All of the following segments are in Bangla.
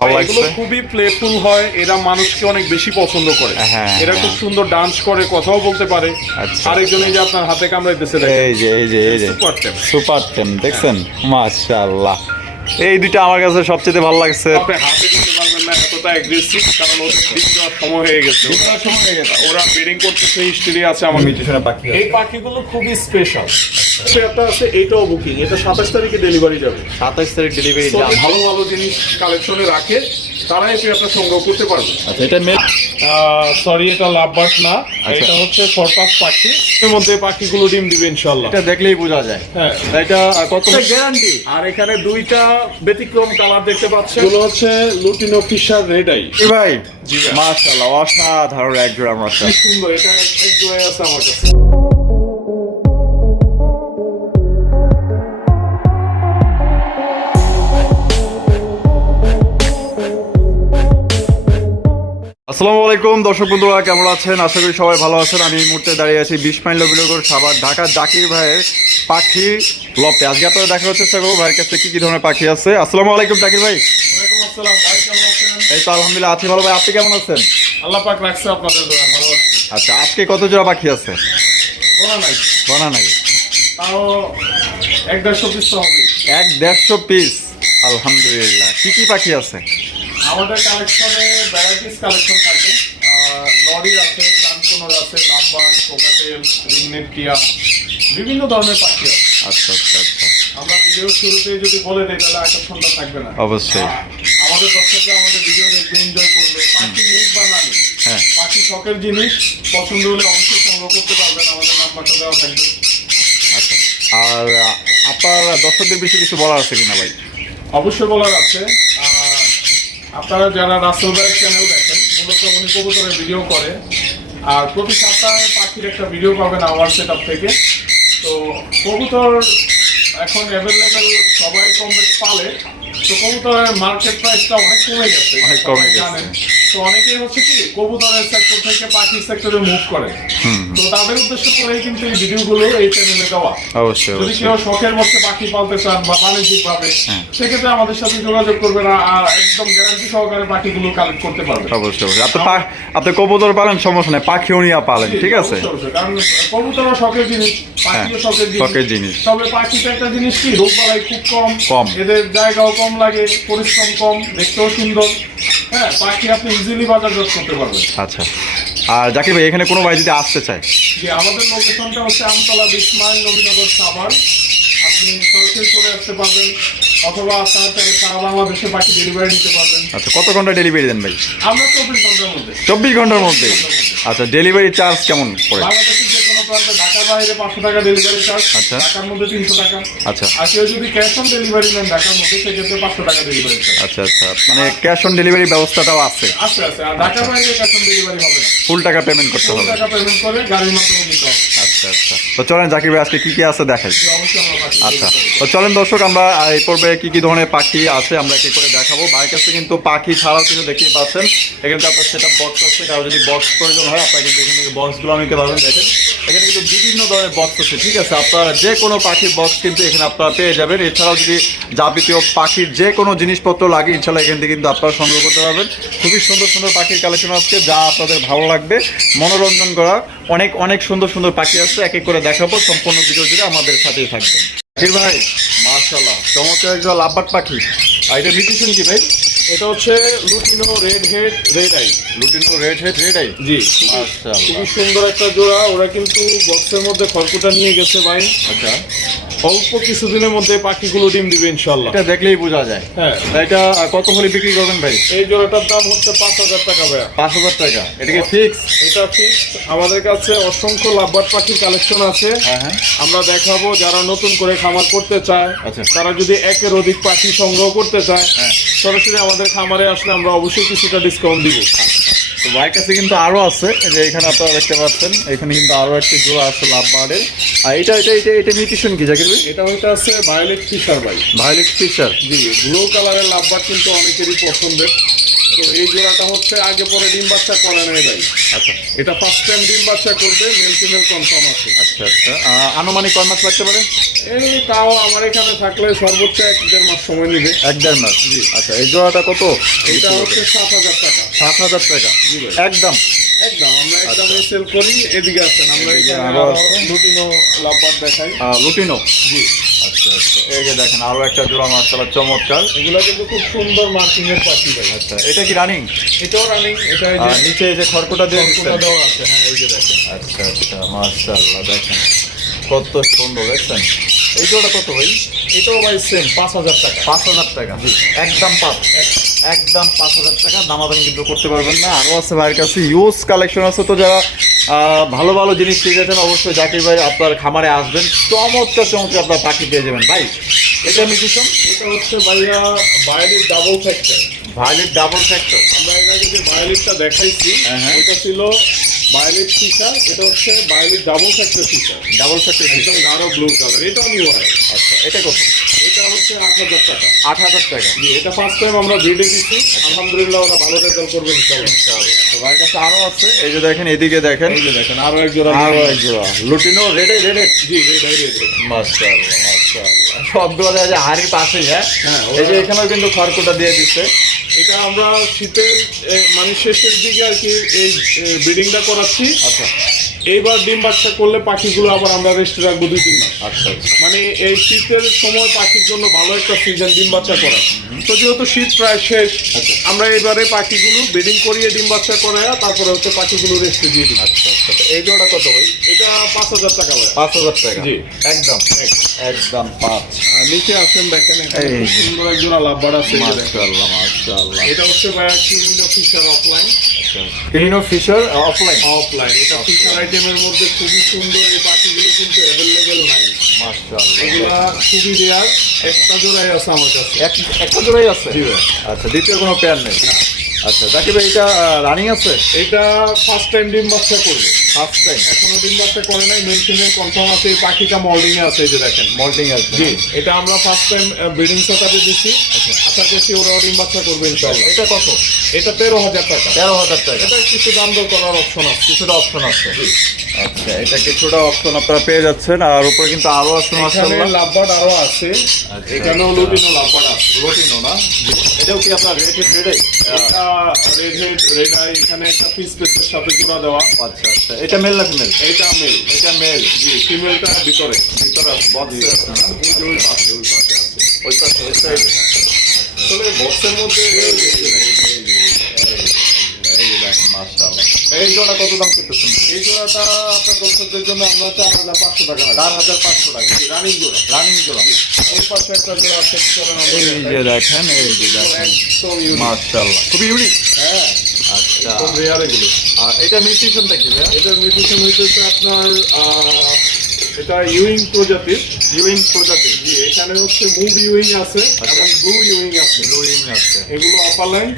এগুলো খুবই প্লেফুল হয় এরা মানুষকে অনেক বেশি পছন্দ করে। হ্যাঁ, এরা খুব হ্যাঁ। সুন্দর ডান্স করে কথাও বলতে পারে। আচ্ছা। আরেকজন এই যে আপনার হাতে কামড়াইতেছে দেখেন। এই যে এই যে এই যে। সুপার টেম দেখছেন? মাশাআল্লাহ। এই দুইটা আমার কাছে সবচেয়ে ভালো লাগছে। আপনি হাতে দিতে পারবেন না এতটা অ্যাগ্রেসিভ কারণ সময় হয়ে গেছে। ওরা ব্রিডিং করতেছে হিস্ট্রি আছে আমার এই পাখিগুলো খুবই স্পেশাল একটা আছে এইটাও বুকিং এটা সাতাশ তারিখে ডেলিভারি যাবে। সাতাইশ তারিখ ডেলিভারি So, ভালো ভালো জিনিস কালেকশনে রাখে তারাই এই পেয়ারটা সংগ্রহ করতে পারবে। আচ্ছা এটা মেল সরি এটা লাভবার্ড না। আচ্ছা। এটা হচ্ছে সরপাস পাখি। এর মধ্যে পাখিগুলো ডিম দিবে ইনশাল্লাহ এটা দেখলেই বোঝা যায়। হ্যাঁ। এটা কত গ্যারান্টি আর এখানে দুইটা ব্যতিক্রম কালার দেখতে পাচ্ছেন। এগুলো হচ্ছে লুটিনো ফিশার রেড আই ভাই জি। মাশাআল্লাহ অসাধারণ এক জোড়া মাশা সুন্দর এটা এক আছে আমার কাছে। আসসালামু আলাইকুম দর্শক বন্ধুরা কেমন আছেন? আশা করি সবাই ভালো আছেন। আমি এই মুহূর্তে দাঁড়িয়ে আছি বিশ মাইল লবিনগর সাবার ঢাকা। জাকির ভাইয়ের পাখি লপে আজকে আপনারা দেখার চেষ্টা করব ভাইয়ের কাছে কি কি ধরনের পাখি আছে। আসসালামু আলাইকুম জাকির ভাই। এই তো আলহামদুলিল্লাহ আছি ভালো ভাই। আপনি কেমন আছেন? আল্লাহ পাক রাখছে আপনাদের ভালো আচ্ছা আজকে কত জোড়া পাখি আছে? নাই। বনা নাকি তাও এক দেড়শো পিস এক দেড়শো পিস। আলহামদুলিল্লাহ। কি কি পাখি আছে? আমাদের কালেকশনে ভ্যারাইটিস কালেকশন থাকে। লরি আছে কানকোনর আছে লাম্বার কোকাটেল রিংনেট টিয়া বিভিন্ন ধরনের পাখি আছে। আচ্ছা আচ্ছা আচ্ছা। আমরা ভিডিও শুরুতে যদি বলে দিই তাহলে আকর্ষণটা থাকবে না। অবশ্যই। আমাদের দর্শকরা আমাদের ভিডিও দেখবে এনজয় করবে। পাখি নেই বা না। হ্যাঁ। পাখি শখের জিনিস। পছন্দ হলে অবশ্যই সংগ্রহ করতে পারবেন। আমাদের নাম্বারটা দেওয়া থাকবে। আচ্ছা। আর আপনার দর্শকদের বেশি কিছু বলার আছে কিনা ভাই? অবশ্যই বলার আছে। আপনারা যারা রাসেল ভাইয়ের চ্যানেল দেখেন মূলত উনি কবুতরের ভিডিও করে। আর প্রতি সপ্তাহে পাখির একটা ভিডিও পাবেন আমার সেট থেকে। তো কবুতর এখন অ্যাভেলেবেল সবাই কম পালে। তো কবুতরের মার্কেট প্রাইসটা অনেক কমে গেছে। অনেক কমে গেছে। তো অনেকেই হচ্ছে কি কবুতরের সেক্টর থেকে পাখির সেক্টরে মুভ করে। তো তাদের উদ্দেশ্য করেই কিন্তু এই ভিডিওগুলো এই চ্যানেলে দেওয়া। অবশ্যই যদি কেউ শখের মধ্যে পাখি পালতে চান বা বাণিজ্যিক ভাবে হ্যাঁ। সেক্ষেত্রে আমাদের সাথে যোগাযোগ করবেন আর একদম গ্যারান্টি সহকারে পাখিগুলো কালেক্ট করতে পারবেন অবশ্যই আপনি আপনি কবুতর পালেন সমস্যা নেই। পাখিও নিয়ে পালেন ঠিক আছে। কারণ কবুতরও শখের জিনিস পাখিও হ্যাঁ, শখের শখের জিনিস। তবে পাখিতে একটা জিনিস কি রোগ বালাই খুব কম। কম। এদের জায়গাও কম লাগে পরিশ্রম কম দেখতেও সুন্দর। হ্যাঁ পাখি আপনি ইজিলি বাজারজাত করতে পারবেন। আচ্ছা। আর জাকির ভাই এখানে কোনো ভাই যদি আসতে চায়? যে আমাদের লোকেশনটা হচ্ছে আমতলা বিসমাইল নবীনগর সাভার। আপনি সরাসরি চলে আসতে পারবেন অথবা আপনার থেকে সারা বাংলাদেশে বাকি ডেলিভারি নিতে পারবেন। আচ্ছা কত ঘণ্টা ডেলিভারি দেন ভাই? আমরা চব্বিশ ঘণ্টার মধ্যে। চব্বিশ ঘণ্টার মধ্যে? আচ্ছা ডেলিভারি চার্জ কেমন পড়ে? প্রান্তে ঢাকার বাইরে পাঁচশো টাকা ডেলিভারি চার্জ আচ্ছা। ঢাকার মধ্যে তিনশো টাকা। আচ্ছা। আর কেউ যদি ক্যাশ অন ডেলিভারি নেন ঢাকার মধ্যে সেক্ষেত্রে পাঁচশো টাকা ডেলিভারি চার্জ আচ্ছা আচ্ছা। মানে ক্যাশ অন ডেলিভারি ব্যবস্থাটাও আছে। আছে আছে। আর ঢাকার বাইরে ক্যাশ অন ডেলিভারি হবে ফুল টাকা পেমেন্ট করতে ফুল হবে। টাকা পেমেন্ট করে গাড়ির মাধ্যমে নিতে হবে। আচ্ছা আচ্ছা। তো চলেন জাকির ভাই আজকে কি কি আছে দেখাই? অবশ্যই আচ্ছা। তো চলেন দর্শক, আমরা এই পর্বে কি কি ধরনের পাখি আছে আমরা কি করে দেখাবো? বাইরের কাছে কিন্তু পাখি ছাড়াও কিন্তু দেখতেই পাচ্ছেন। এখানে আপনার সেটা বক্স আছে, কারও যদি বক্স প্রয়োজন হয়, আপনারা কিন্তু এখান বক্সগুলো নিতে পারবেন দেখেন। এখানে কিন্তু বিভিন্ন ধরনের বক্স আছে, ঠিক আছে? আপনারা যে কোনো পাখির বক্স কিন্তু এখানে আপনারা পেয়ে যাবেন। এছাড়াও যদি যাবতীয় পাখির যে কোনো জিনিসপত্র লাগে, ইনশাল্লাহ এখান থেকে কিন্তু আপনারা সংগ্রহ করতে পারবেন। খুবই সুন্দর সুন্দর পাখির কালেকশন আজকে যা আপনাদের ভালো লাগবে। মনোরঞ্জন করা, অনেক অনেক সুন্দর সুন্দর পাখি আছে এক এক করে দেখাবো, সম্পূর্ণ ভিডিও জুড়ে আমাদের সাথেই থাকবেন। ভাই মার্শাল্লাহ চমৎকার একজন লাভবাট পাখি। আর এটা মিউটেশন কি ভাই? এটা হচ্ছে lutino red head red eye. Lutino red head red eye? জি। খুবই সুন্দর একটা জোড়া। ওরা কিন্তু বক্সের মধ্যে খড়কুটা নিয়ে গেছে ভাই। আচ্ছা। অল্প কিছুদিনের মধ্যে পাখিগুলো ডিম দিবে ইনশাল্লাহ এটা দেখলেই বোঝা যায়। হ্যাঁ। এটা কত হলে বিক্রি করবেন ভাই? এই জোড়াটার দাম হচ্ছে পাঁচ হাজার টাকা ভাইয়া। পাঁচ হাজার টাকা। এটা কি ফিক্স এটা ফিক্স আমাদের কাছে অসংখ্য লাভবাট পাখির কালেকশন আছে। হ্যাঁ হ্যাঁ। আমরা দেখাবো যারা নতুন করে খামার করতে চায়। আচ্ছা। তারা যদি একের অধিক পাখি সংগ্রহ করতে চায় হ্যাঁ। সরাসরি আমাদের খামারে আসলে আমরা অবশ্যই কিছুটা ডিসকাউন্ট দিব। তো ভাইয়ের কাছে কিন্তু আরও আছে যে এখানে আপনারা দেখতে পাচ্ছেন এখানে কিন্তু আরও একটি জোড়া আছে লাভ বাড়ের আর এটা এটা এটা এটা মিউটেশন কি জাকির ভাই? এটা হচ্ছে আছে ভায়োলেট ফিশার ভাই। ভায়োলেট ফিশার জি ব্লু কালারের লাভবার কিন্তু অনেকেরই পছন্দের। তো এই জোড়াটা হচ্ছে আগে পরে ডিম বাচ্চা করে নেয় ভাই। আচ্ছা। এটা ফার্স্ট টাইম ডিম বাচ্চা করবে মেল ফিমেল কনফার্ম আছে। আচ্ছা আচ্ছা। আনুমানিক কয় মাস লাগতে পারে? এই তাও আমার এখানে থাকলে সর্বোচ্চ এক দেড় মাস সময় নেবে। এক দেড় মাস? আচ্ছা এই জোড়াটা কত? এটা হচ্ছে সাত হাজার টাকা। সাত হাজার টাকা। জি। একদম। একদম আমরা একদমই সেল করি এদিকে আসেন আমরা আরও লুটিনো লাভবার দেখাই। লুটিনো? জি। আচ্ছা আচ্ছা। এই যে দেখেন আরও একটা জোড়া চমৎকার। এগুলো কিন্তু খুব সুন্দর মার্কিং এর পাখি ভাই। আচ্ছা এটা কি রানিং এটাও রানিং এটা এই যে নিচে এই যে খড়কোটা দিয়ে খড়কুটা দেওয়া আছে হ্যাঁ এই যে দেখেন। আচ্ছা আচ্ছা মাশাআল্লাহ দেখেন। কত সুন্দর দেখছেন? এই জোড়া কত ভাই? এটাও ভাই সেম পাঁচ হাজার টাকা। পাঁচ হাজার টাকা। একদম পাঁচ। একদম পাঁচ হাজার টাকা দামাদামি কিন্তু করতে পারবেন না। আরও আছে ভাইয়ের কাছে ইউজ কালেকশন আছে। তো যারা ভালো ভালো জিনিস পেয়ে যাচ্ছেন অবশ্যই জাকির ভাই আপনার খামারে আসবেন। চমৎকার চমৎকার আপনার পাখি পেয়ে যাবেন। ভাই এটা মিউটিশন এটা হচ্ছে ভাইয়া violet double factor violet double factor আমরা এর আগে যে বায়োলিটটা দেখাইছি হ্যাঁ, হ্যাঁ। এটা ছিল বায়োলিট ফিশার এটা হচ্ছে violet double factor fischer double factor একদম গাঢ় ব্লু কালার এটাও নিউ হয় আচ্ছা এটা কত? এটা হচ্ছে আট হাজার টাকা। আট হাজার টাকা। জি, এটা ফার্স্ট টাইম আমরা ব্রিডে দিচ্ছি আলহামদুলিল্লাহ ওরা ভালো রেজাল্ট করবে ইনশাআল্লাহ। তো ভাইয়ের কাছে আরও আছে এই যে দেখেন এদিকে দেখেন। এই যে দেখেন আরও এক জোড়া। আরও এক জোড়া। Lutino red eye red eye জি রেড রেড মাশাআল্লাহ মাশাআল্লাহ। সবগুলো দেখা যায় হাড়ির পাশেই হ্যাঁ? হ্যাঁ, এই যে এখানেও কিন্তু খড়কুটা দিয়ে দিচ্ছে। এটা আমরা শীতের মানে শেষের দিকে আর কি এই ব্রিডিংটা করাচ্ছি। আচ্ছা। এইবার ডিম বাচ্চা করলে পাখিগুলো আবার আমরা রেস্টে রাখব দুই তিন মাস। আচ্ছা আচ্ছা। মানে এই শীতের সময় পাখির জন্য ভালো একটা সিজন ডিম বাচ্চা করা। তো যেহেতু শীত প্রায় শেষ আমরা এবারে পাখিগুলো ব্রিডিং করিয়ে ডিম বাচ্চা করায় তারপরে হচ্ছে পাখিগুলো রেস্টে দিয়ে দিই। আচ্ছা আচ্ছা। এই জোড়া কত ভাই? এটা পাঁচ হাজার টাকা ভাই। পাঁচ হাজার টাকা? জি। একদম। একদম পাঁচ। নিচে আসেন দেখেন সুন্দর এক জোড়া লাভবার আছে। মাশাআল্লাহ মাশাআল্লাহ। এটা হচ্ছে ভাইয়া কিউরিনো ফিশার অফলাইন ক্লিনো ফিশার অফলাইন অফলাইন এটা ফিশার আইটেমের মধ্যে খুবই সুন্দর এই পাখিগুলো কিন্তু অ্যাভেলেবেল নাই। এগুলা খুবই রেয়ার একটা জোড়াই আছে আমার কাছে। এক একটা জোড়াই আছে? জি আচ্ছা দ্বিতীয় কোনো প্যান নেই। আচ্ছা দেখি এটা রানিং আছে? এটা ফার্স্ট টাইম ডিম বাচ্চা করবে। ফার্স্ট টাইম এখনও ডিম বাচ্চা করে নাই কনফার্ম আছে এই পাখিটা মল্ডিং এ আছে যে দেখেন। আছে জি এটা আমরা ফার্স্ট টাইম ব্রিডিং সেটআপে দিচ্ছি আশা করছি ওরাও ডিম বাচ্চা করবে ইনশাআল্লাহ এটা কত? এটা তেরো হাজার টাকা। তেরো হাজার টাকা। এটা কিছু দাম দর করার অপশন আছে। কিছুটা অপশন আছে। আচ্ছা এটা কিছুটা অপশন আপনারা পেয়ে যাচ্ছেন আর উপরে কিন্তু আরও আছে লাভবার্ড আরও আছে। আচ্ছা, এখানেও। লুটিনো লাভবার্ড আছে। না? এটাও কি আপনার red eye red head red eye এখানে একটা পিস পেসের সাথে জোড়া দেওয়া। আচ্ছা আচ্ছা। এটা মেল না ফিমেল এইটা মেল এটা মেল জি ফিমেলটা ভিতরে ভিতরে বক্সে আছে না এই যে ওই পাশে ওই পাশে আছে ওই পাশে ওই সাইডে আসলে বক্সের মধ্যে এই জোড়া কত দাম করতেছেন এই জোড়াটা আপনার দর্শকদের জন্য আমরা চার হাজার পাঁচশো টাকা। চার হাজার পাঁচশো টাকা। রানিং জোড়া। রানিং জোড়া। ওই পাশে একটা জোড়া দেখেন এই যে দেখেন। মাশাআল্লাহ। খুবই ইউনিক হ্যাঁ। আচ্ছা। একদম রেয়ার এগুলো আর এটা মিউটেশনটা কি ভাইয়া? এটার মিউটেশন হইতেছে আপনার এটা ইউইং প্রজাতির। ইউইং প্রজাতি জি এখানে হচ্ছে মুভ ইউইং আছে আচ্ছা। এবং ব্লু ইউইং আছে। এগুলো অপালাইন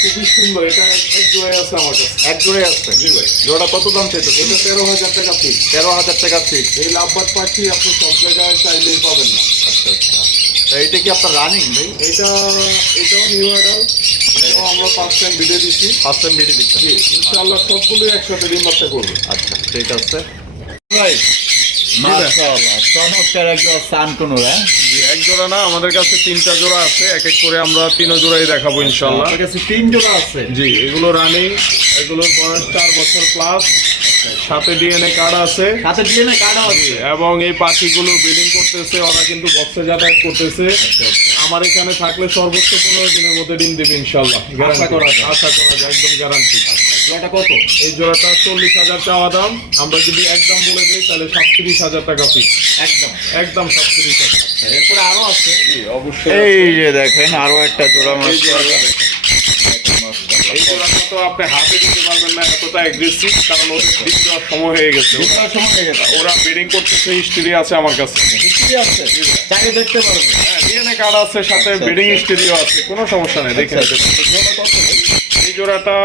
খুবই সুন্দর। এটা এক জোড়ায় আছে আমার কাছে। এক জোড়ে আছে? জি ভাই। জোড়া কত দাম চাইতো এটা তেরো হাজার টাকা পিস তেরো হাজার টাকা ফিক্স এই লাভবাদ পাখি আপনি সব জায়গায় চাইলেই পাবেন না। আচ্ছা আচ্ছা। এটা কি আপনার রানিং ভাই? এটা এটাও নিউ অর্ডার এটাও আমরা ফার্স্ট টাইম ভিডিও দিচ্ছি। ফার্স্ট টাইম ভিডিও দিচ্ছি জি ইনশাআল্লাহ সবগুলো একসাথে রিমার্কটা করব। আচ্ছা ঠিক আছে। ভাই সানকুনুর হ্যাঁ? এক জোড়া না আমাদের কাছে তিনটা জোড়া আছে এক এক করে আমরা তিনও জোড়াই দেখাবো কাছে তিন জোড়া আছে। জি এগুলো রানিং এগুলোর বয়স চার বছর প্লাস সাথে ডিএনএ কার্ড আছে। সাথে আছে। এবং এই পাখিগুলো ব্রিডিং করতেছে ওরা কিন্তু বক্সে যাতায়াত করতেছে। আমার এখানে থাকলে সর্বোচ্চ পনেরো দিনের মধ্যে ডিম দেবে ইনশাল্লাহ আশা করা যায়। আশা করা যায় একদম গ্যারান্টি জোড়াটা কত? এই জোড়াটা চল্লিশ হাজার চাওয়া দাম। আমরা যদি একদম বলে দিই তাহলে সাতত্রিশ হাজার টাকা ফিস একদম। একদম সাতত্রিশ হাজার। এরপরে আরও আছে। অবশ্যই এই যে দেখেন আরও একটা জোড়া মাশাআল্লাহ এই জোড়াটা তো আপনি হাতে দিতে পারবেন না এতটা অ্যাগ্রেসিভ কারণ ওদের দেওয়ার সময় হয়ে গেছে। দুটার সময় হয়ে গেছে। ওরা ব্রিডিং করতেছে হিস্ট্রি আছে আমার কাছে। হিস্ট্রি আছে? চাইলে দেখতে পারবে হ্যাঁ ডিএনএ কার্ড আছে সাথে ব্রিডিং হিস্ট্রিও আছে কোনো সমস্যা নেই দেখে নিতে জোড়াটা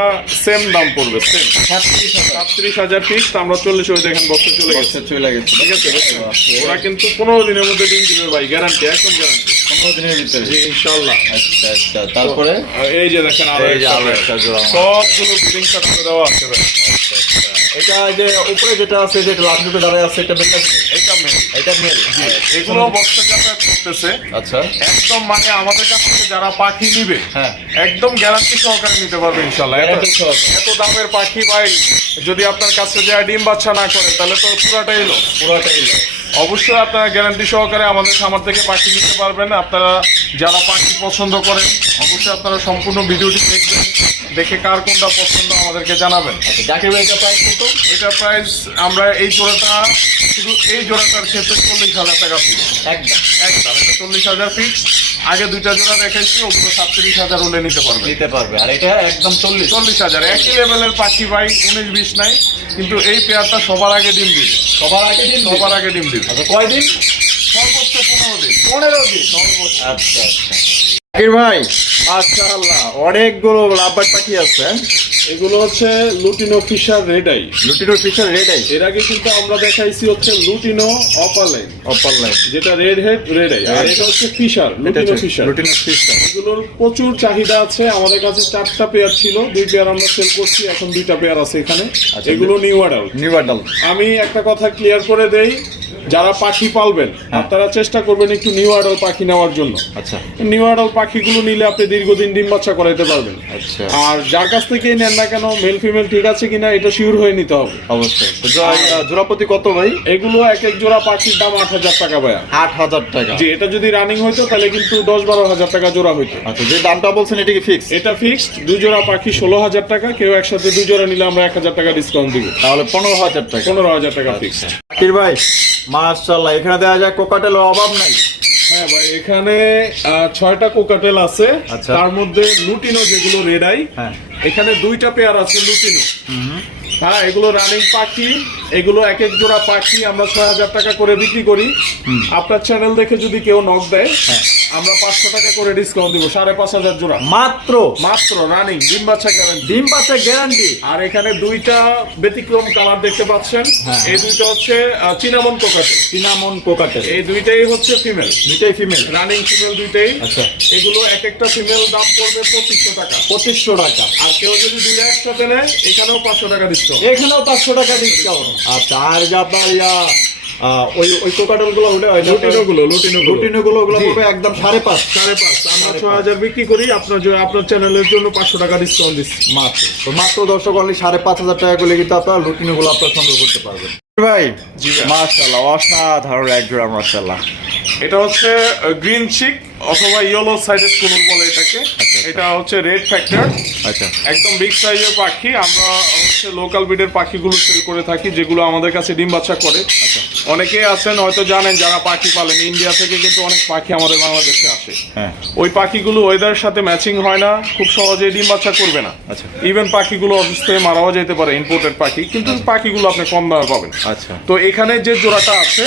সেম দাম পড়বে সেম সাতত্রিশ হাজার পিস আমরা চল্লিশ ওই দেখেন বছর চলে গেছে। আচ্ছা চলে গেছে। ঠিক আছে ওরা কিন্তু পনেরো দিনের মধ্যে ডিম দিবে ভাই গ্যারান্টি একদম গ্যারান্টি পনেরো দিনের ভিতরে। জি ইনশাল্লাহ আচ্ছা আচ্ছা তারপরে? এই যে দেখেন আরও একটা জোড়া। সবগুলো সার্টিফিকেট দেওয়া আছে ভাই। এটা যে উপরে যেটা আছে যেটা লাল দুটো দাঁড়ায় আছে এটা বেল এটা মেন এটা মেল এগুলো বক্সে যাতায়াত করতেছে আচ্ছা। একদম মানে আমাদের কাছ থেকে যারা পাখি নিবে হ্যাঁ। একদম গ্যারান্টি সহকারে নিতে পারবে ইনশাল্লাহ এত দামের পাখি ভাই যদি আপনার কাছে যায় ডিম বাচ্চা না করে তাহলে তো পুরাটাই এলো। পুরাটাই loss। অবশ্যই আপনারা গ্যারান্টি সহকারে আমাদের খামার থেকে পাখি নিতে পারবেন। আপনারা যারা পাখি পছন্দ করেন অবশ্যই আপনারা সম্পূর্ণ ভিডিওটি দেখবেন। দেখে কার কোনটা পছন্দ আমাদেরকে জানাবেন। জাকির ভাই এটা প্রাইস কত? এটা প্রাইস আমরা এই জোড়াটা শুধু এই জোড়াটার ক্ষেত্রে চল্লিশ হাজার টাকা ফিক্স একদম। একদম এটা চল্লিশ হাজার ফিক্স আগে দুইটা জোড়া দেখাইছি ওগুলো সাতত্রিশ হাজার হলে নিতে পারবে। নিতে পারবে আর এটা একদম চল্লিশ। চল্লিশ হাজার একই লেভেলের পাখি ভাই উনিশ বিশ নাই কিন্তু এই পেয়ারটা সবার আগে ডিম দিবে। সবার আগে ডিম সবার আগে ডিম দিবে। আচ্ছা কয়দিন সর্বোচ্চ পনেরো দিন। পনেরো দিন? সর্বোচ্চ। আচ্ছা আচ্ছা। ভাই আচ্ছা আল্লাহ অনেকগুলো রাব্বার পাখি আছে হ্যাঁ? এগুলো হচ্ছে lutino Fischer red eye lutino Fischer red eye. এর আগে কিন্তু আমরা দেখাইছি হচ্ছে লুটিনো অপালাইন অপার লাইন যেটা রেড হেড রেডাই আর এটা হচ্ছে fischer lutino fischer. Lutino fischer এগুলোর প্রচুর চাহিদা আছে। আমাদের কাছে চারটা পেয়ার ছিল। দুই পেয়ার আমরা সেল করছি এখন দুইটা পেয়ার আছে এখানে। আচ্ছা, এগুলো নিউ অ্যাডাল্ট নিউ অ্যাডাল্ট আমি একটা কথা ক্লিয়ার করে দেই। যারা পাখি পালবেন আপনারা চেষ্টা করবেন একটু নিউ অ্যাডাল পাখি নেওয়ার জন্য। আচ্ছা। নিউ অ্যাডাল পাখিগুলো নিলে আপনি দীর্ঘদিন ডিম বাচ্চা করাইতে পারবেন। আচ্ছা। আর যার কাছ থেকেই নেন না কেন মেল ফিমেল ঠিক আছে কিনা এটা শিওর হয়ে নিতে হবে। অবশ্যই। জোড়া- জোড়াপতি কত ভাই? এগুলো এক এক জোড়া পাখির দাম আট হাজার টাকা ভাইয়া। আট হাজার টাকা। জি এটা যদি রানিং হইতো তাহলে কিন্তু দশ বারো হাজার টাকা জোড়া হইতো। আচ্ছা যে দামটা বলছেন এটা কি ফিক্স এটা ফিক্সড দুই জোড়া পাখি ষোলো হাজার টাকা কেউ একসাথে দুই জোড়া নিলে আমরা এক হাজার টাকা ডিসকাউন্ট দিব। তাহলে পনেরো হাজার টাকা। পনেরো হাজার টাকা ফিক্সড জাকির ভাই মাশাআল্লাহ এখানে দেওয়া যায় কোকাটেলের অভাব নাই। হ্যাঁ ভাই এখানে আহ, ছয়টা কোকাটেল আছে। আচ্ছা। তার মধ্যে লুটিনো যেগুলো রেডাই হ্যাঁ। এখানে দুইটা পেয়ার আছে লুটিনো। হ্যাঁ এগুলো রানিং পাখি এগুলো এক এক জোড়া পাখি আমরা ছয় হাজার টাকা করে বিক্রি করি। আপনার চ্যানেল দেখে যদি কেউ নক দেয় হ্যাঁ। আমরা পাঁচশো টাকা করে ডিসকাউন্ট দিব সাড়ে পাঁচ হাজার জোড়া। মাত্র? মাত্র রানিং ডিম বাচ্চা গ্যারান্টি ডিম পাচ্ছে গ্যারান্টি আর এখানে দুইটা ব্যতিক্রম কালার দেখতে পাচ্ছেন। হ্যাঁ। এই দুইটা হচ্ছে চিনামন কোকাটেল সিনামন কোকাটেল এই দুইটাই হচ্ছে ফিমেল দুইটাই ফিমেল রানিং ফিমেল দুইটাই। আচ্ছা। এগুলো এক একটা ফিমেল দাম পড়বে পঁচিশশো টাকা। পঁচিশশো টাকা। আর কেউ যদি দুইটা একসাথে নেয় এখানেও পাঁচশো টাকা এখানেও পাঁচশো টাকা ডিসকাউন্ট আচ্ছা আর যে আপনার ইয়া আহ, ওই ওই লুটিনো ওগুলো পড়বে একদম সাড়ে পাঁচ। সাড়ে পাঁচ। আমরা হাজার বিক্রি করি আপনার আপনার চ্যানেলের জন্য পাঁচশো টাকা ডিসকাউন্ট দিচ্ছি। মাত্র। তো মাত্র দর্শক অনলি সাড়ে পাঁচ হাজার টাকা করলে কিন্তু আপনার আপনার সংগ্রহ করতে পারবেন। ভাই জি। অসাধারণ এক জোড়া মাশাআল্লাহ। এটা হচ্ছে গ্রিন চিক অথবা ইয়েলো সাইডেড কুনুর বলে এটাকে। এটা হচ্ছে রেড ফ্যাক্টর আচ্ছা। একদম বিগ সাইজের পাখি। আমরা হচ্ছে লোকাল ব্রিডের পাখিগুলো সেল করে থাকি যেগুলো আমাদের কাছে ডিম বাচ্চা করে। অনেকেই আছেন হয়তো জানেন যারা পাখি পালেন ইন্ডিয়া থেকে কিন্তু অনেক পাখি আমাদের বাংলাদেশে আসে। হ্যাঁ। ওই পাখিগুলো ওয়েদারের সাথে ম্যাচিং হয় না খুব সহজে ডিম বাচ্চা করবে না। আচ্ছা। ইভেন পাখিগুলো অসুস্থ হয়ে মারাও যেতে পারে ইম্পোর্টেড পাখি কিন্তু পাখিগুলো আপনি কম দামে পাবেন। আচ্ছা। তো এখানে যে জোড়াটা আছে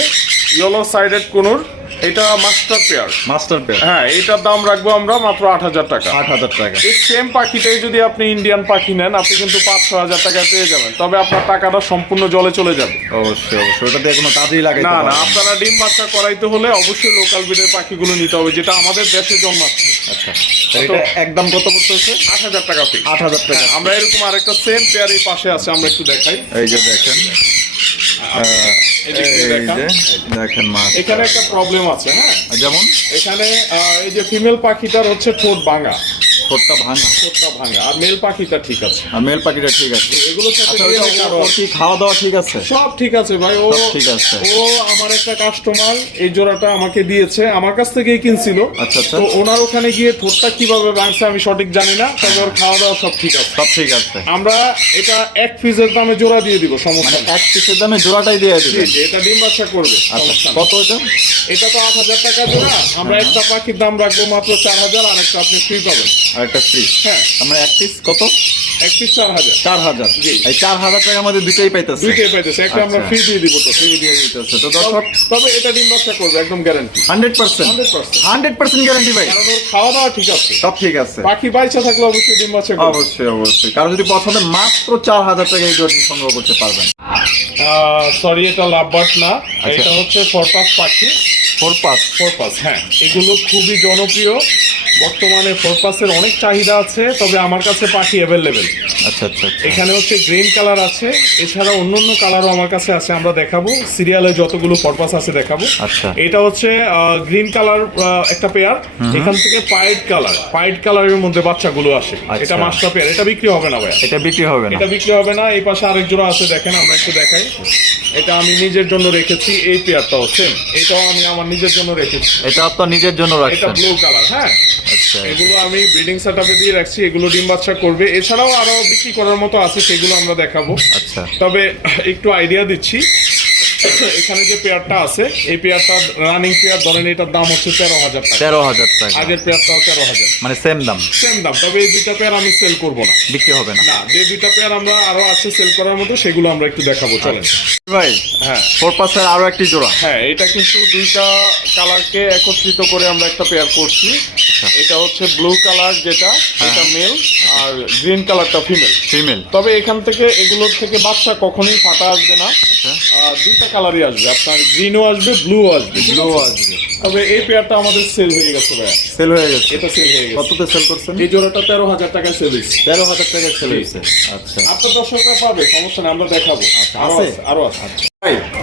ইয়েলো সাইডেড কোনুর এটা মাস্টার পেয়ার মাস্টার পেয়ার হ্যাঁ এটার দাম রাখব আমরা মাত্র আট হাজার টাকা। আট হাজার টাকা। এই সেম পাখিটাই যদি আপনি ইন্ডিয়ান পাখি নেন আপনি কিন্তু পাঁচ ছ হাজার টাকায় পেয়ে যাবেন। তবে আপনার টাকাটা সম্পূর্ণ জলে চলে যাবে। অবশ্যই অবশ্যই। ওটা দিয়ে কোনো কাজেই লাগাইতে না না আপনারা ডিম বাচ্চা করাইতে হলে অবশ্যই লোকাল ব্রিডের পাখিগুলো নিতে হবে যেটা আমাদের দেশে জন্মাচ্ছে। আচ্ছা এটা একদম কত পড়তেছে? আট হাজার টাকা ফিক্স আট হাজার টাকা। আমরা এরকম আরেকটা সেম পেয়ার এই পাশে আছে আমরা একটু দেখাই। এই যে দেখেন আহ, এদিক দিয়ে এই দেখান। এখানে একটা প্রবলেম আছে হ্যাঁ? যেমন? এখানে এই যে ফিমেল পাখিটার হচ্ছে ঠোঁট ভাঙা। ঠোঁটটা ভাঙা। ঠোঁটটা ভাঙা। আর মেল পাখিটা ঠিক আছে। আর মেল পাখিটা ঠিক আছে। এগুলোর সাথে আচ্ছা কি খাওয়া দাওয়া ঠিক আছে? সব ঠিক আছে ভাই। ও ঠিক আছে। ও আমার একটা কাস্টমার এই জোড়াটা আমাকে দিয়েছে। আমার কাছ থেকেই কিনছিল। আচ্ছা, আচ্ছা। তো ওনার ওখানে গিয়ে ঠোঁটটা কীভাবে ভাঙছে আমি সঠিক জানি না। তবে ওর খাওয়া দাওয়া সব ঠিক আছে। সব ঠিক আছে। আমরা এটা এক পিসের দামে জোড়া দিয়ে দিব সমস্যা মানে এক পিসের দামে জোড়াটাই দিয়ে জি, দিবেন এটা ডিম বাচ্চা করবে আচ্ছা কত এটা? এটা তো আট হাজার টাকা জোড়া। আমরা একটা পাখির দাম রাখব মাত্র চার হাজার আর একটা আপনি ফ্রি পাবেন। আর একটা ফ্রি হ্যাঁ। আমরা এক পিস কত? এক পিস চার হাজার। চার হাজার। এই চার হাজার টাকার মধ্যে দুটোই পাইতেছে। দুইটাই পাইতেছে। একটা আমরা আচ্ছা। ফ্রি দিয়ে দিব তো। ফ্রি দিয়ে দিতেছে। তো দর্শক তবে এটা ডিম বাচ্চা করবে একদম guarantee hundred percent. 100% hundred percent guarantee ভাই। কারণ ওর খাওয়া দাওয়া ঠিক আছে। সব ঠিক আছে। বাইচা থাকলে অবশ্যই ডিম বাচ্চা অবশ্যই অবশ্যই। কারও যদি পছন্দ মাত্র চার হাজার টাকা এই সংগ্রহ করতে পারবেন। সরি এটা লাভবার্ড না। আচ্ছা। এটা হচ্ছে ফরপাস পাখি। ফোর পাস ফোরপাস হ্যাঁ। এগুলো খুবই জনপ্রিয়। বর্তমানে ফোরপাসের অনেক চাহিদা আছে তবে আমার কাছে পাখি অ্যাভেলেবেল আচ্ছা আচ্ছা আচ্ছা। এখানে হচ্ছে গ্রিন কালার আছে এছাড়া অন্য অন্য কালারও আমার কাছে আছে আমরা দেখাবো। সিরিয়ালে যতগুলো পারপাস আছে দেখাবো। আচ্ছা। এটা হচ্ছে গ্রিন কালার একটা পেয়ার এখান থেকে পাইড কালার পাইড কালারের মধ্যে বাচ্চাগুলো আসে। আচ্ছা। এটা মাস্টার পেয়ার এটা বিক্রি হবে না ভাই এটা বিক্রি হবে না। এটা বিক্রি হবে না। এই পাশে আরেক জোড়া আছে দেখেন আমরা একটু দেখাই। এটা আমি নিজের জন্য রেখেছি। এই পেয়ারটাও সেম এটাও আমি আমার নিজের জন্য রেখেছি। এটা আপনার নিজের জন্য রাখছেন। এটা ব্লু কালার হ্যাঁ। আচ্ছা। এগুলো আমি ব্রিডিং সেটআপে দিয়ে রাখছি এগুলো ডিম বাচ্চা করবে। এছাড়াও আরও বিক্রি করার মতো আছে সেগুলো আমরা দেখাবো। আচ্ছা। তবে একটু আইডিয়া দিচ্ছি। এখানে যে পেয়ারটা আছে এই পেয়ারটা রানিং পেয়ার ধরেন এটার দাম হচ্ছে তেরো হাজার টাকা। তেরো হাজার টাকা। আগের পেয়ারটাও তেরো হাজার। মানে সেম দাম? সেম দাম তবে এই দুইটা পেয়ার আমি সেল করব না। বিক্রি হবে না? না যে দুইটা পেয়ার আমরা আরও আছে সেল করার মতো সেগুলো আমরা একটু দেখাবো চলেন। ভাই হ্যাঁ। ফোর পাসের আরও একটি জোড়া। হ্যাঁ এটা কিন্তু দুইটা কালারকে একত্রিত করে আমরা একটা পেয়ার করছি। এটা হচ্ছে ব্লু কালার যেটা এটা মেল আর গ্রিন কালারটা ফিমেল ফিমেল তবে এখান থেকে এগুলোর থেকে বাচ্চা কখনোই ফাটা আসবে না। আচ্ছা। আর দুইটা কালারই আসবে আপনার গ্রিনও আসবে ব্লু আসবে। ব্লু আসবে। তবে এই পেয়ারটা আমাদের সেল হয়ে গেছে ভাইয়া। সেল হয়ে গেছে। এটা সেল হয়ে গেছে। কততে সেল করছেন? এই জোড়াটা তেরো হাজার টাকা সেল হয়েছে। তেরো হাজার টাকা সেল হয়েছে। আচ্ছা। আপনার দর্শকরা পাবে সমস্যা নেই আমরা দেখাবো। আরও আছে? আছে আরও আছে।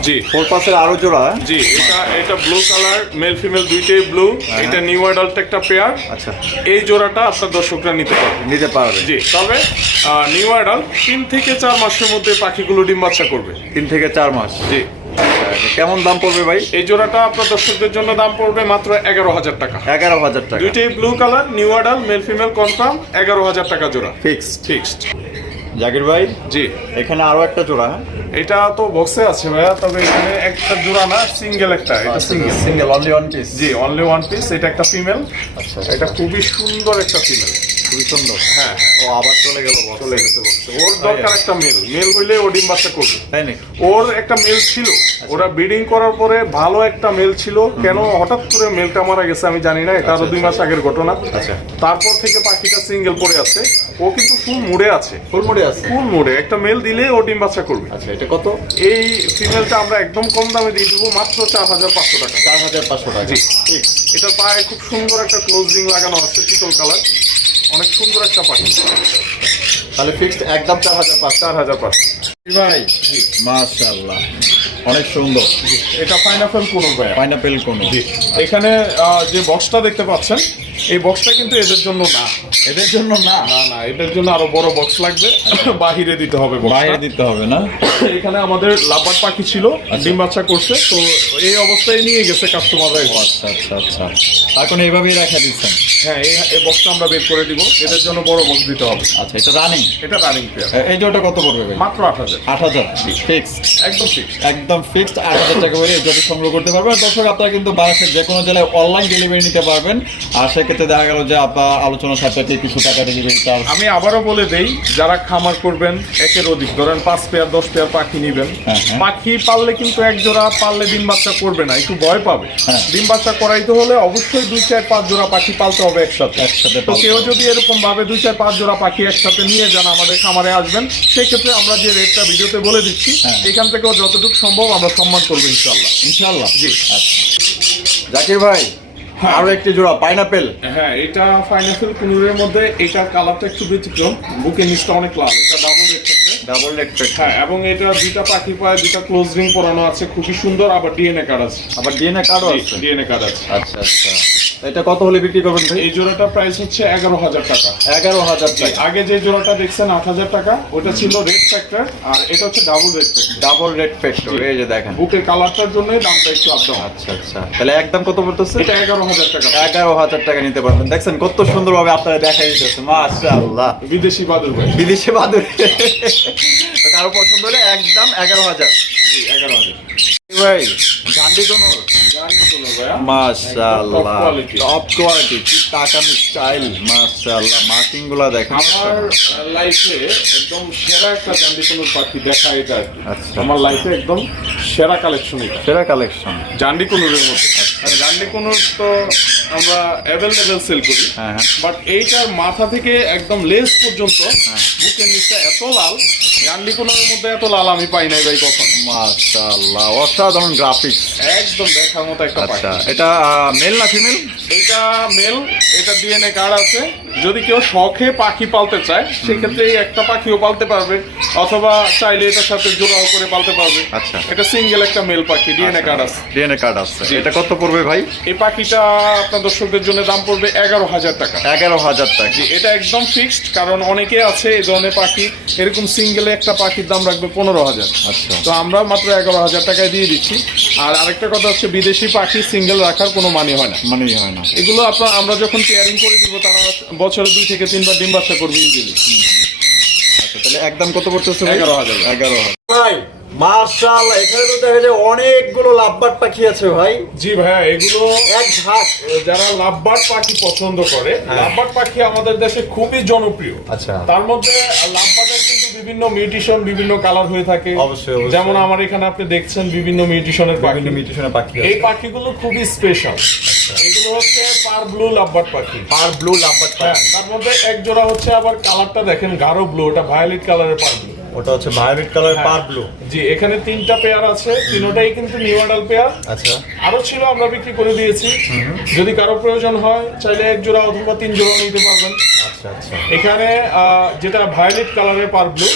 জি। ফোর পাসের আরও জোড়া? জি এটা এটা ব্লু কালার মেল ফিমেল দুইটাই ব্লু এটা নিউ অ্যাডাল্ট একটা পেয়ার আচ্ছা। এই জোড়াটা আপনার দর্শকরা নিতে পারবে। নিতে পারবে। জি তবে নিউ অ্যাডাল্ট তিন থেকে চার মাসের মধ্যে পাখিগুলো ডিম বাচ্চা করবে। তিন থেকে চার মাস। জি। আচ্ছা, কেমন দাম পড়বে ভাই? এই জোড়াটা আপনার দর্শকদের জন্য দাম পড়বে মাত্র এগারো হাজার টাকা। এগারো হাজার টাকা। দুইটাই blue colour new adult male female confirm এগারো হাজার টাকা জোড়া। ফিক্সড ফিক্সড জাকির ভাই? জি। এখানে আরও একটা জোড়া হ্যাঁ? এটা তো বক্সে আছে ভাইয়া তবে এখানে একটা জোড়া না সিঙ্গেল একটা এটা single single only one piece জি অনলি ওয়ান পিস এটা একটা ফিমেল আচ্ছা এটা খুবই সুন্দর একটা ফিমেল খুবই সুন্দর। হ্যাঁ ও আবার চলে গেল চলে গেছে ওর দরকার একটা মেল। মেল হইলে ও ডিম বাচ্চা করবে। তাই নাকি? ওর একটা মেল ছিল। ওরা ব্রিডিং করার পরে ভালো একটা মেল ছিল। কেন হঠাৎ করে মেলটা মারা গেছে আমি জানি না এটা আরও দুই মাস আগের ঘটনা। আচ্ছা। তারপর থেকে পাখিটা সিঙ্গেল পড়ে আছে। ও কিন্তু ফুল মুড়ে আছে। ফুল মুড়ে আছে। ফুল মুড়ে একটা মেল দিলে ও ডিম বাচ্চা করবে। আচ্ছা এটা কত? এই ফিমেলটা আমরা একদম কম দামে দিয়ে দিব মাত্র চার হাজার পাঁচশো টাকা। চার হাজার পাঁচশো টাকা। জি। ঠিক। এটার পায়ে খুব সুন্দর একটা ক্লোজিং লাগানো আছে পিতল কালার অনেক সুন্দর একটা পাখি। তাহলে ফিক্সড একদম চার হাজার পাঁচ চার হাজার পাঁচ। ভাই। মাশাআল্লাহ। অনেক সুন্দর। এটা পাইনাপেল কোন ভাইয়া। পাইনাপেল কোন এখানে যে বক্সটা দেখতে পাচ্ছেন এই বক্সটা কিন্তু এদের জন্য না। এদের জন্য না? না না এদের জন্য আরও বড় বক্স লাগবে। বাহিরে দিতে হবে বাইরে দিতে হবে না? এখানে আমাদের লাভবার পাখি ছিল ডিম বাচ্চা করছে তো এই অবস্থায় নিয়ে গেছে কাস্টমাররা আচ্ছা আচ্ছা আচ্ছা। এখন এইভাবেই রাখা দিচ্ছেন? হ্যাঁ এই এই বক্সটা আমরা বের করে দিব। এদের জন্য বড় বক্স দিতে হবে। আচ্ছা এটা রানিং এটা রানিং পেয়ার এই জোটা কত পড়বে ভাই? মাত্র আট হাজার। আট হাজার? ফিক্সড একদম ফিক্স একদম ফিক্সড আট হাজার টাকা করে এই জোটা সংগ্রহ করতে পারবেন। দর্শক আপনারা কিন্তু বাংলাদেশের যে কোনো জেলায় অনলাইন ডেলিভারি নিতে পারবেন। আর সেক্ষেত্রে দেখা গেল যে আপনার আলোচনার সাথে কিছু টাকা ডেলিভারি চার্জ আমি আবারও বলে দেই যারা খামার করবেন একের অধিক। ধরেন পাঁচ পেয়ার দশ পেয়ার পাখি নিবেন। হ্যাঁ, হ্যাঁ। পাখি পাললে কিন্তু এক জোড়া পাললে ডিম বাচ্চা করবে না। একটু ভয় পাবে। হ্যাঁ। ডিম বাচ্চা করাইতে হলে অবশ্যই দুই চার পাঁচ জোড়া পাখি পালতে হবে একসাথে। একসাথে তো কেউ যদি এরকম ভাবে দুই চার পাঁচ জোড়া পাখি একসাথে নিয়ে যান আমাদের খামারে আসবেন সেক্ষেত্রে আমরা যে রেটটা ভিডিওতে বলে দিচ্ছি হ্যাঁ। এখান থেকেও যতটুকু সম্ভব আমরা সম্মান করব ইনশাল্লাহ ইনশাআল্লাহ। জি। আচ্ছা। জাকির ভাই আরও একটি জোড়া পাইনাপেল। হ্যাঁ এটা ফাইনাফেল কুনুরের মধ্যে এটার কালারটা একটু ব্যতিক্রম। বুকের নিচটা অনেক লাল এটা ডাবল রেড ডাবল রেসপেক্ট হ্যাঁ এবং এটা দুইটা পাখি পায়ে দুইটা ক্লোজ রিং পরানো আছে খুবই সুন্দর আবার ডিএনএ কার্ড আছে। আবার ডিএনএ কার্ডও আছে? ডিএনএ কার্ড আছে। আচ্ছা আচ্ছা। এটা কত হলে বিক্রি করবেন ভাই? এই জোড়াটা প্রাইস হচ্ছে এগারো হাজার টাকা। এগারো হাজার টাকা। আগে যে জোড়াটা দেখছেন আট হাজার টাকা ওটা ছিল রেড ফ্যাক্টর আর এটা হচ্ছে double red factor double red factor এই যে দেখেন। বুকের কালারটার জন্য দামটা একটু আপ ডাউন আচ্ছা আচ্ছা। তাহলে একদম কত পড়তেছে? এটা এগারো হাজার টাকা। এগারো হাজার টাকা নিতে পারবেন। দেখছেন কত সুন্দর ভাবে আপনারা দেখাই দিতেছে। মাশাআল্লাহ। বিদেশি বাদুর ভাই। বিদেশি বাদুর। কারও পছন্দ হলে একদম এগারো হাজার। জি এগারো হাজার। ভাই। গান্ডি কোনো? ভাইয়া? মাশাআল্লাহ। Top quality। টপ কোয়ালিটি কি তাকানো স্টাইল মাশাআল্লাহ। মার্কিংগুলা দেখেন। আমার লাইফে একদম সেরা একটা পাখি দেখা এটা আচ্ছা। আমার লাইফে একদম সেরা কালেকশন এটা। সেরা কালেকশন মধ্যে। আর জান্ডিকুনুর তো আমরা অ্যাভেলেবেল সেল করি। হ্যাঁ হ্যাঁ। বাট এইটার মাথা থেকে একদম লেস পর্যন্ত হ্যাঁ। বুকের নিচটা এত লাল জান্ডিকুনুরের মধ্যে এত লাল আমি পাই নাই ভাই কখনো। মাশাআল্লাহ। অসাধারণ গ্রাফিক্স একদম দেখার মতো একটা আচ্ছা এটা মেল না ফিমেল এটা মেল এটা ডিএনএ কার্ড আছে। যদি কেউ শখে পাখি পালতে চায় সেক্ষেত্রে এই একটা পাখিও পালতে পারবে অথবা চাইলে এটার সাথে জোড়াও করে পালতে পারবে। আচ্ছা। এটা সিঙ্গেল একটা মেল পাখি ডিএনএ কার্ড আছে। ডিএনএ কার্ড আছে। এটা কত পড়বে ভাই? এই পাখিটা আপনার দর্শকদের জন্য দাম পড়বে এগারো হাজার টাকা। এগারো হাজার টাকা। জি, এটা একদম ফিক্সড কারণ অনেকে আছে এই ধরনের পাখি এরকম সিঙ্গেলে একটা পাখির দাম রাখবে পনেরো হাজার। আচ্ছা। তো আমরা মাত্র এগারো হাজার টাকায় দিয়ে দিচ্ছি। আর আরেকটা কথা হচ্ছে বিদেশি পাখি সিঙ্গেল রাখার কোনো মানে হয় না। মানেই হয় না। এগুলো আপনার আমরা যখন পেয়ারিং করে দিব তারা বছরে দুই থেকে তিনবার ডিম বাচ্চা করবে ইজিলি। আচ্ছা তাহলে একদম কত পড়তেছে? এগারো হাজার। এগারো হাজার। ভাই এখানে তো দেখা যায় অনেকগুলো লাভবাট পাখি আছে ভাই। জি ভাইয়া এগুলো এক ঝাঁক যারা লাভবার্ড পাখি পছন্দ করে লাভবার্ড পাখি আমাদের দেশে খুবই জনপ্রিয়। আচ্ছা। তার মধ্যে লাভবার্ডের কিন্তু বিভিন্ন মিউটিশন বিভিন্ন কালার হয়ে থাকে। অবশ্যই। যেমন আমার এখানে আপনি দেখছেন বিভিন্ন মিউটিশনের পাখি। মিউটেশনের পাখি এই পাখিগুলো খুবই স্পেশাল এগুলো হচ্ছে পার ব্লু লাভবার্ড পাখি। পার ব্লু লাভবাট হ্যাঁ তার মধ্যে এক জোড়া হচ্ছে আবার কালারটা দেখেন গাঢ় ব্লু ওটা ভায়োলেট কালারের পার ব্লু ওটা হচ্ছে ভায়োলেট কালার হ্যাঁ। পার ব্লু জি এখানে তিনটা পেয়ার আছে তিনোটাই কিন্তু নিউ অ্যাডাল পেয়ার আচ্ছা। আরও ছিল আমরা বিক্রি করে দিয়েছি। যদি কারও প্রয়োজন হয় চাইলে এক জোড়া অথবা তিন জোড়া নিতে পারবেন। আচ্ছা আচ্ছা। এখানে যেটা ভায়োলেট কালারের পার ব্লু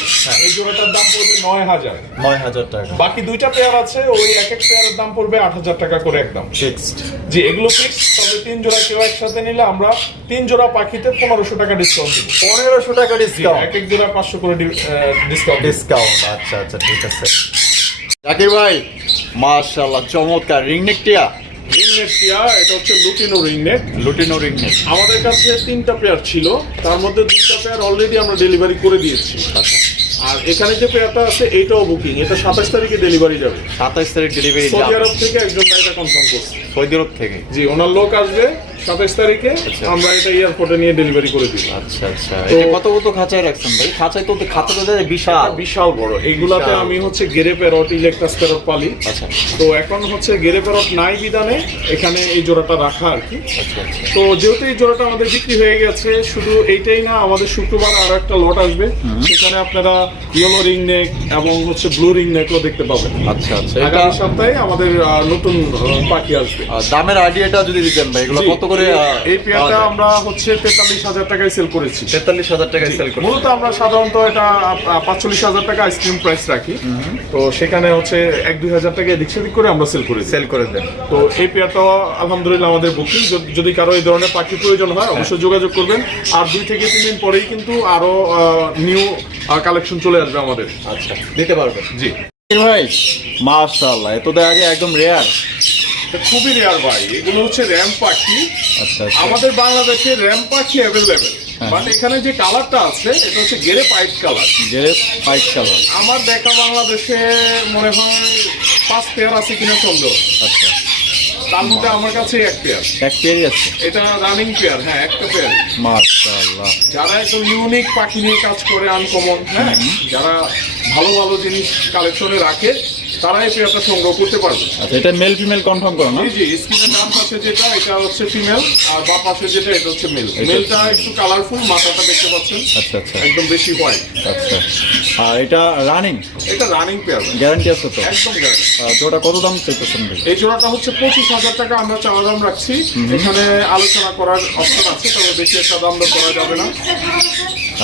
এই জোড়াটার দাম পড়বে নয় হাজার। নয় হাজার টাকা। বাকি দুইটা পেয়ার আছে ওই এক এক পেয়ারের দাম পড়বে আট হাজার টাকা করে একদম। ফিক্সড জি এগুলো ফিক্স তবে তিন জোড়া কেউ একসাথে নিলে আমরা তিন জোড়া পাখিতে পনেরোশো টাকা ডিসকাউন্ট দিব। পনেরোশো টাকা ডিসকাউন্ট এক এক জোড়া পাঁচশো করে ডিসকাউন্ট ডিসকাউন্ট আচ্ছা আচ্ছা ঠিক আছে। জাকির ভাই মাশাআল্লাহ চমৎকার। রিংনেক টিয়া টিয়া এটা হচ্ছে লুটিনো লুটিনো আমাদের কাছে তিনটা পেয়ার ছিল তার মধ্যে দুটা পেয়ার অলরেডি আমরা ডেলিভারি করে দিয়েছি। আচ্ছা। আর এখানে যে পেয়ারটা আছে এইটাও বুকিং এটা সাতাশ তারিখে ডেলিভারি যাবে। সাতাইশ তারিখ ডেলিভারি সৌদি আরব থেকে একজন ভাই এটা কনফার্ম করছে। সৌদি আরব থেকে? জি ওনার লোক আসবে সাতাশ তারিখে আমরা এটা এয়ারপোর্টে নিয়ে ডেলিভারি করে দিব। আচ্ছা আচ্ছা। তো- এটা কত কত খাঁচায় রাখছেন ভাই? খাঁচায় তো খাঁচা তো বিশাল। বিশাল বড়। এইগুলাতে আমি হচ্ছে গেরে প্যারট ইলেকট্রাস প্যারট পালি। আচ্ছা। তো এখন হচ্ছে গেরে প্যারট নাই বিধানে এখানে এই জোড়াটা রাখা আর কি। আচ্ছা আচ্ছা। তো যেহেতু এই জোড়াটা আমাদের বিক্রি হয়ে গেছে শুধু এইটাই না আমাদের শুক্রবার আরও একটা লট আসবে। সেখানে আপনারা ইয়েলো রিং নেক এবং হচ্ছে ব্লু রিং নেকও দেখতে পাবেন। আচ্ছা আচ্ছা। এটা সপ্তাহে আমাদের নতুন পাখি আসবে। দামের আইডিয়াটা যদি দিতেন ভাই এগুলো কত করে এই- পেয়ারটা আমরা হচ্ছে তেতাল্লিশ হাজার টাকায় সেল করেছি। তেতাল্লিশ হাজার টাকায় সেল মূলত আমরা সাধারণত এটা পাঁচচল্লিশ হাজার টাকা আইসক্রিম প্রাইস রাখি। তো সেখানে হচ্ছে এক দুই হাজার টাকা এদিক সেদিক করে আমরা সেল করে সেল করে দেন। তো এই পেয়ারটাও আলহামদুলিল্লাহ আমাদের বুকিং যদি কারও এই ধরনের পাখি প্রয়োজন হয় অবশ্যই যোগাযোগ করবেন। আর দুই থেকে তিন দিন পরেই কিন্তু আরও নিউ কালেকশন চলে আসবে আমাদের। আচ্ছা দিতে পারবেন জি। ভাই মাশাআল্লাহ এত দেখা যায় একদম রেয়ার খুবই রেয়ার ভাই এগুলো হচ্ছে র্যাম পাখি। আচ্ছা আচ্ছা। আমাদের বাংলাদেশে র্যাম পাখি অ্যাভেলেবেল। বাট এখানে যে কালারটা আছে এটা হচ্ছে গেরে পাইপ কালার জেরে পাইট কালার আমার দেখা বাংলাদেশে মনে হয় পাঁচ পেয়ার আছে কিনা সন্দেহ। আচ্ছা। তার মধ্যে আমার কাছে এক পেয়ার। এক পেয়ারই আছে? এটা রানিং পেয়ার হ্যাঁ একটা পেয়ার মাশাআল্লাহ। যারা একটু ইউনিক পাখি নিয়ে কাজ করে আনকমন হ্যাঁ যারা ভালো ভালো জিনিস কালেকশনে রাখে তারা এই পেয়ারটা সংগ্রহ করতে পারবে। আচ্ছা এটা মেল ফিমেল কনফার্ম করো না? জি জি ডান পাশে যেটা এটা হচ্ছে ফিমেল আর বা পাশে যেটা এটা হচ্ছে মেল মেলটা একটু কালারফুল মাথাটা দেখতে পাচ্ছেন। আচ্ছা আচ্ছা। একদম বেশি হোয়াইট আচ্ছা। আর এটা রানিং এটা রানিং পেয়ার গ্যারান্টি আছে তো? একদম গ্যারান্টি ওটা কত দাম চাইতেছেন এই জোড়াটা হচ্ছে পঁচিশ হাজার টাকা আমরা চাওয়া দাম রাখছি। এখানে আলোচনা করার অপশন আছে তবে বেশি একটা দাম করা যাবে না।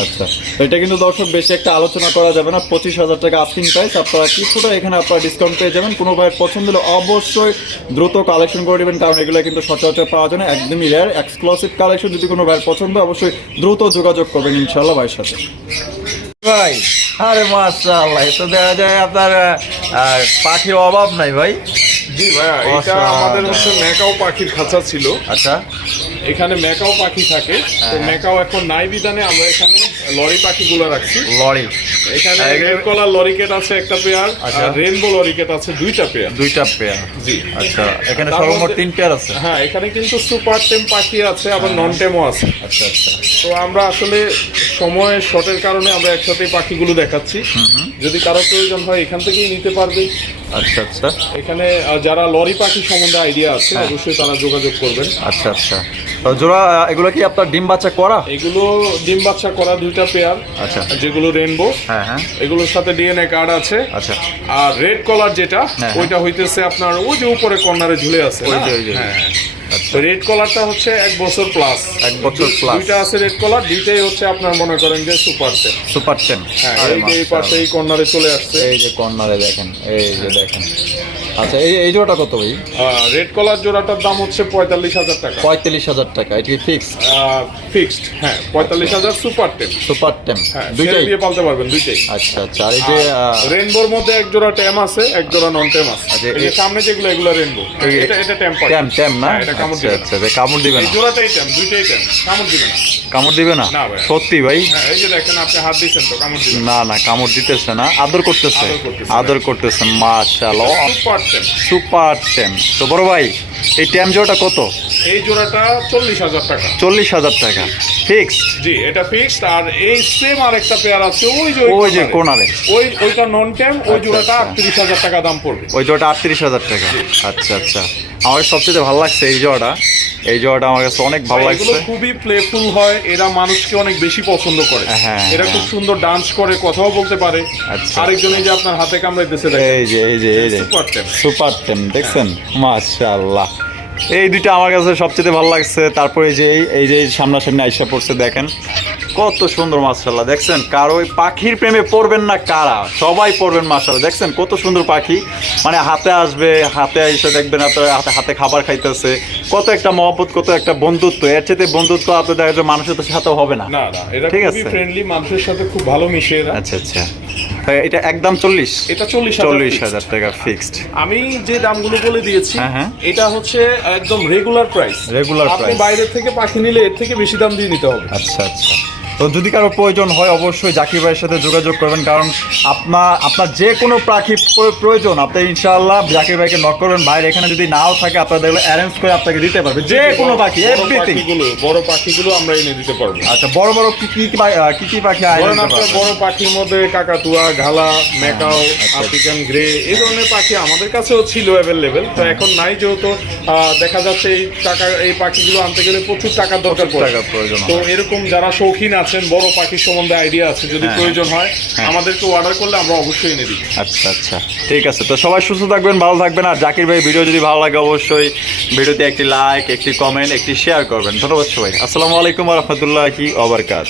আচ্ছা। এটা কিন্তু দর্শক বেশি একটা আলোচনা করা যাবে না। পঁচিশ হাজার টাকা আস্কিং প্রাইস আপনারা কিছুটা এখানে আপনারা ডিসকাউন্ট পেয়ে যাবেন। কোনো ভাইয়ের পছন্দ হলে অবশ্যই দ্রুত কালেকশন করে নেবেন কারণ এগুলো কিন্তু সচরাচর পাওয়া যায় না একদমই রেয়ার এক্সক্লুসিভ কালেকশন যদি কোনো ভাইয়ের পছন্দ হয়, অবশ্যই দ্রুত যোগাযোগ করবেন ইনশাল্লাহ ভাইয়ের সাথে। ভাই আরে মাশাআল্লাহ তো দেখা যায় আপনার পাখির অভাব নাই ভাই। জি ভাই এটা আমাদের হচ্ছে ম্যাকাও পাখির খাঁচা ছিল। আচ্ছা। এখানে মেকাও পাখি থাকে। তো হ্যাঁ। মেকাও এখন নাই বিধানে আমরা এখানে লরি পাখিগুলো রাখছি। লরি। এখানে হ্যাঁ, রেড কলার লরিকেট আছে একটা পেয়ার আচ্ছা। আর রেনবো লরিকেট আছে দুইটা পেয়ার। দুইটা পেয়ার। জি। আচ্ছা এখানে সর্বমোট তিন পেয়ার আছে? হ্যাঁ এখানে কিন্তু সুপার টেম পাখি আছে আবার নন টেমও আছে। আচ্ছা আচ্ছা। তো আমরা আসলে সময়ের শর্টের কারণে আমরা একসাথে পাখিগুলো দেখাচ্ছি। যদি কারও প্রয়োজন হয় এখান থেকেই নিতে পারবে। আচ্ছা আচ্ছা। এখানে যারা লরি পাখি সম্বন্ধে আইডিয়া আছে হ্যাঁ। অবশ্যই তারা যোগাযোগ করবেন। আচ্ছা আচ্ছা। জোড়া এগুলো কি আপনার ডিম বাচ্চা করা? এগুলো ডিম বাচ্চা করা দুইটা পেয়ার আচ্ছা। যেগুলো রেনবো হ্যাঁ হ্যাঁ। এগুলোর সাথে ডিএনএ কার্ড আছে। আচ্ছা। আর রেড কলার যেটা হ্যাঁ। ওইটা হইতেছে আপনার ওই যে উপরে কর্নারে ঝুলে আছে ওই যে, হ্যাঁ আচ্ছা রেড কলারটা হচ্ছে এক বছর প্লাস এক বছর plus। দুইটা আছে রেড কলার দুইটাই হচ্ছে আপনার মনে করেন যে সুপার টেন সুপার টেন হ্যাঁ এই যে এই পাশে এই কর্নারে চলে আসছে। এই যে কর্নারে দেখেন এই যে দেখেন। আচ্ছা এই এই জোড়াটা কত ভাই? রেড কলার জোড়াটার দাম হচ্ছে পঁয়তাল্লিশ হাজার টাকা। পঁয়তাল্লিশ হাজার টাকা এটি ফিক্স ফিক্সড হ্যাঁ পঁয়তাল্লিশ হাজার সুপার টেন সুপার টেন হ্যাঁ দুইটাই? দিয়ে পালতে পারবেন দুইটাই। আচ্ছা আচ্ছা আর এই যে রেনবোর মধ্যে এক জোড়া ট্যাম আছে এক জোড়া নন ট্যাম আছে। আচ্ছা, এই সামনে যেগুলো এগুলো রেনবো এটা এটা ট্যাম ট্যাম ট্যাম না? হ্যাঁ, কামড় আচ্ছা দিবে। আচ্ছা কামড় দিবে না। জোড়াটাই ট্যাম দুইটাই ট্যাম কামড় দিবে না। কামড় দিবে না? সত্যি ভাই? হ্যাঁ এই যে দেখেন আপনি হাত দিচ্ছেন তো কামড় দিবে না। না কামড় দিতেছে না আদর করতেছে। আদর করতেছে। মাশাআল্লাহ। সুপার সুপার টেম তো বড় ভাই এই ট্যাম জোড়াটা কত? এই জোড়াটা চল্লিশ হাজার টাকা। চল্লিশ হাজার টাকা। ফিক্সড? জি এটা ফিক্সড। আর এই সেম আর একটা পেয়ার আছে ওই যে ওই যে কোনারে। ওই ওইটা নন ট্যাম ওই আচ্ছা, জোড়াটা আচ্ছা। আটত্রিশ হাজার টাকা দাম পড়বে। ওই জোড়াটা আটত্রিশ হাজার টাকা। আচ্ছা আচ্ছা। আমার সবচেয়ে ভালো লাগছে এই জোড়াটা। এই জোড়াটা আমার কাছে অনেক ভালো লাগছে। খুবই প্লেফুল হয়। এরা মানুষকে অনেক বেশি পছন্দ করে। হ্যাঁ, এরা খুব হ্যাঁ। সুন্দর ডান্স করে কথাও বলতে পারে। আচ্ছা। আরেকজন এই যে আপনার হাতে কামড়াইতেছে এই যে এই যে এই যে। সুপার টেম সুপার দেখছেন? মাশাআল্লাহ। এই দুইটা আমার কাছে সবচেয়ে ভালো লাগছে। তারপরে যে এই- যে সামনাসামনি আইসা পড়ছে দেখেন। কত সুন্দর মাশাআল্লাহ। দেখছেন কারও ওই পাখির প্রেমে পড়বেন না কারা? সবাই পড়বেন মাশাআল্লাহ। দেখছেন কত সুন্দর পাখি। মানে হাতে আসবে হাতে এসে দেখবেন আপনার হাতে হাতে খাবার খাইতেছে। কত একটা মহব্বত কত একটা বন্ধুত্ব। এর চেয়ে বন্ধুত্ব আপনার দেখা যায় মানুষের সাথে হবে না। ঠিক আছে। ফ্রেন্ডলি মানুষের সাথে খুব ভালো মিশে আচ্ছা আচ্ছা। এটা একদম চল্লিশ। এটা চল্লিশ চল্লিশ হাজার টাকা ফিক্সড আমি যে দামগুলো বলে দিয়েছি হ্যাঁ, হ্যাঁ। এটা হচ্ছে একদম রেগুলার প্রাইস রেগুলার আপনি price। বাইরে থেকে পাখি নিলে এর থেকে বেশি দাম দিয়ে নিতে হবে। আচ্ছা আচ্ছা। তো যদি কারও প্রয়োজন হয় অবশ্যই জাকির ভাইয়ের সাথে যোগাযোগ করবেন। কারণ আপনার আপনার যে কোনো পাখি প্রয়োজন আপনি ইনশাআল্লাহ জাকির ভাইকে নক করবেন। ভাইয়ের এখানে যদি নাও থাকে আপনার দেখলে অ্যারেঞ্জ করে আপনাকে দিতে পারবে। যে কোনো পাখি এভরিথিং পাখিগুলো বড় পাখিগুলো আমরা এনে দিতে পারব। আচ্ছা বড় বড় কি কি কি কি পাখি আপনার বড় পাখির মধ্যে কাকাতুয়া ঘালা মেকাও আচ্ছা। আফ্রিকান গ্রে এই ধরনের পাখি আমাদের কাছেও ছিল অ্যাভেলেবেল তো এখন নাই যেহেতু দেখা যাচ্ছে এই টাকা এই পাখিগুলো আনতে গেলে প্রচুর টাকার দরকার পড়ে। তো এরকম যারা শৌখিন আছেন বড় পাখি সম্বন্ধে আইডিয়া আছে যদি হ্যাঁ, প্রয়োজন হয় হ্যাঁ। আমাদেরকে অর্ডার করলে আমরা অবশ্যই এনে দিই। আচ্ছা আচ্ছা ঠিক আছে। তো সবাই সুস্থ থাকবেন ভালো থাকবেন আর জাকির ভাই ভিডিও যদি ভালো লাগে অবশ্যই ভিডিওতে একটি লাইক একটি কমেন্ট একটি শেয়ার করবেন। ধন্যবাদ সবাই আসসালামু আলাইকুম রহমতুল্লাহি ওবরকাত